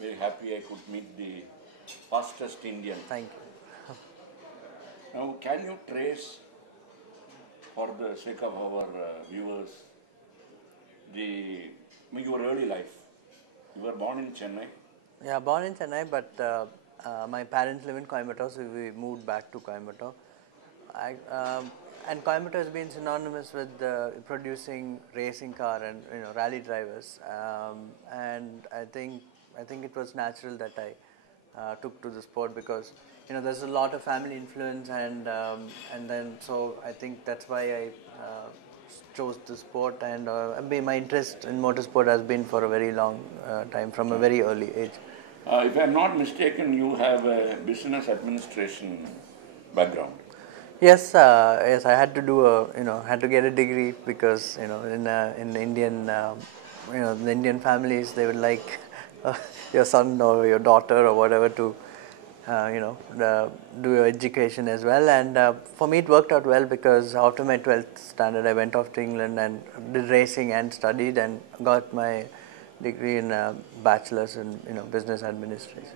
very happy I could meet the fastest Indian. Thank you. Now, can you trace, for the sake of our viewers, your early life? You were born in Chennai. Yeah, born in Chennai, but my parents live in Coimbatore, so we moved back to Coimbatore. And Coimbatore has been synonymous with producing racing car and rally drivers. And I think it was natural that I took to the sport because there's a lot of family influence and then so I think that's why I chose the sport and my interest in motorsport has been for a very long time from a very early age. If I'm not mistaken, you have a business administration background. Yes, yes, I had to do had to get a degree because in Indian the Indian families they would like your son or your daughter or whatever to do your education as well, and for me it worked out well because after my 12th standard I went off to England and did racing and studied and got my degree in bachelor's in business administration.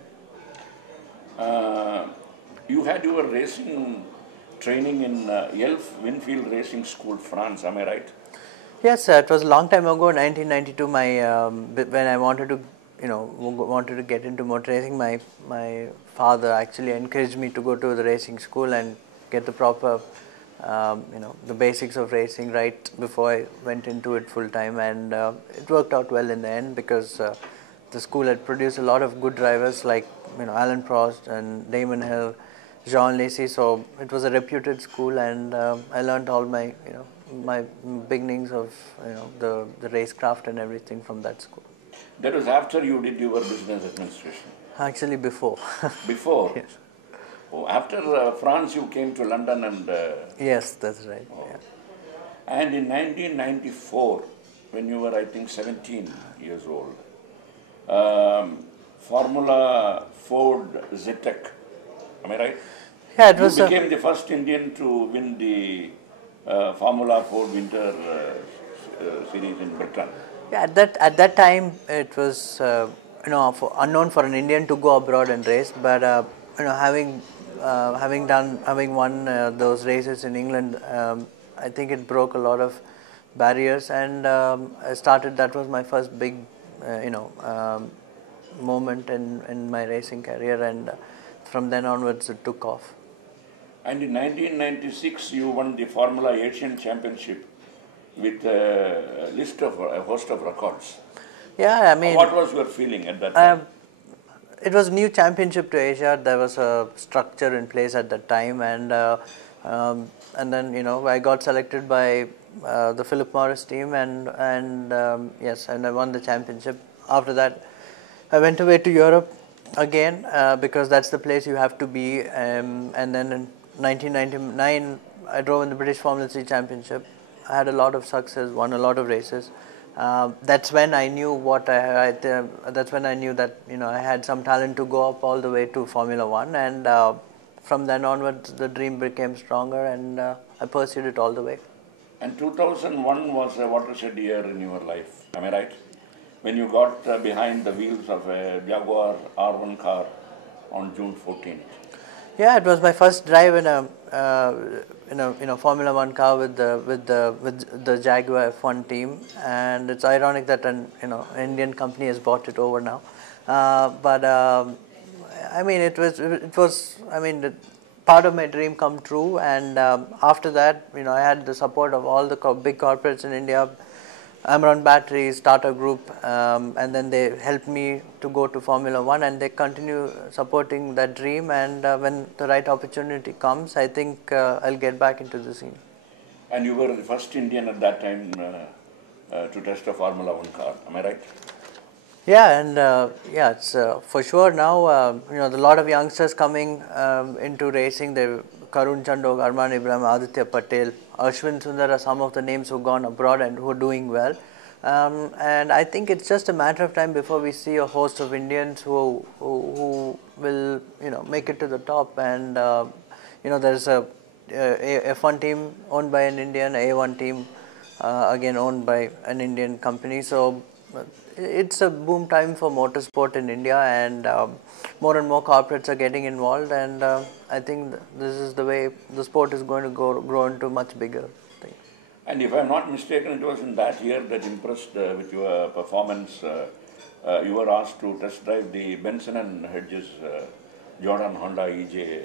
You had your racing training in Elf Winfield Racing School, France. Am I right? Yes, it was a long time ago, 1992. When I wanted to, wanted to get into motor racing, my father actually encouraged me to go to the racing school and get the proper, the basics of racing right before I went into it full time, and it worked out well in the end because the school had produced a lot of good drivers like Alan Prost and Damon Hill, Jean Lacy. So it was a reputed school, and I learned all my my beginnings of the racecraft and everything from that school. That was after you did your business administration. Actually, before. Before. Yes. Oh, after France, you came to London and. Yes, that's right. Oh. Yeah. And in 1994, when you were, I think, 17 years old, Formula Ford Zetec, am I right? Yeah, it was. You became the first Indian to win the Formula Ford Winter Series in Britain. Yeah, at that time it was unknown for an Indian to go abroad and race, but having won those races in England, I think it broke a lot of barriers, and I started. That was my first big moment in my racing career, and from then onwards it took off. And in 1996, you won the Formula Asian Championship with a host of records. Yeah, I mean, what was your feeling at that time? It was new championship to Asia. There was a structure in place at that time, and then I got selected by the Philip Morris team, and yes, and I won the championship. After that, I went away to Europe again because that's the place you have to be, and then in 1999 I drove in the British Formula 3 Championship. I had a lot of success, won a lot of races. That's when I knew that's when I knew that I had some talent to go up all the way to Formula 1, and from then onwards the dream became stronger, and I pursued it all the way. And 2001 was a watershed year in your life, am I right? When you got behind the wheels of a Jaguar R1 car on June 14th. Yeah, it was my first drive in a Formula 1 car with the Jaguar F1 team, and it's ironic that an Indian company has bought it over now. But I mean, it was part of my dream come true, and after that, I had the support of all the big corporates in India. Amaron Batteries, Tata Group, and then they helped me to go to Formula 1, and they continue supporting that dream, and when the right opportunity comes, I think I'll get back into the scene. And you were the first Indian at that time to test a Formula 1 car, am I right? Yeah, and yeah, it's for sure now, a lot of youngsters coming into racing. Karun Chandok, Arman Ibrahim, Aditya Patel, Ashwin Sundar are some of the names who have gone abroad and who are doing well. And I think it's just a matter of time before we see a host of Indians who will make it to the top. And there's a F1 team owned by an Indian, A1 team again owned by an Indian company. So it's a boom time for motorsport in India, and more and more corporates are getting involved, and I think this is the way the sport is going to grow into much bigger things. And if I'm not mistaken, it was in that year that impressed with your performance. You were asked to test drive the Benson and Hedges Jordan Honda EJ.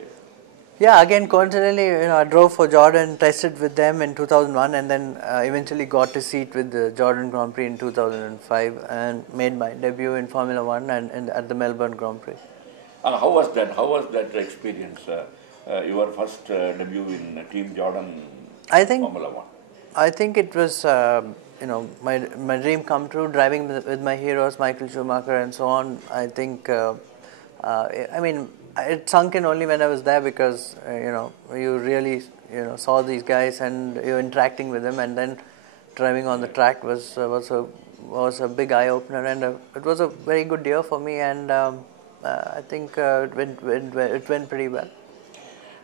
Yeah, again, coincidentally, I drove for Jordan, tested with them in 2001, and then eventually got a seat with the Jordan Grand Prix in 2005, and made my debut in Formula One and at the Melbourne Grand Prix. How was that? How was that experience? Your first debut in Team Jordan Formula One. I think it was my dream come true, driving with my heroes Michael Schumacher and so on. I think I mean it sunk in only when I was there, because you really saw these guys and you're interacting with them, and then driving on the track was a big eye opener, and it was a very good year for me, and I think it went pretty well.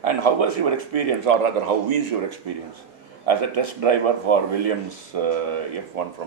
And how was your experience, or rather, how is your experience as a test driver for Williams F1 from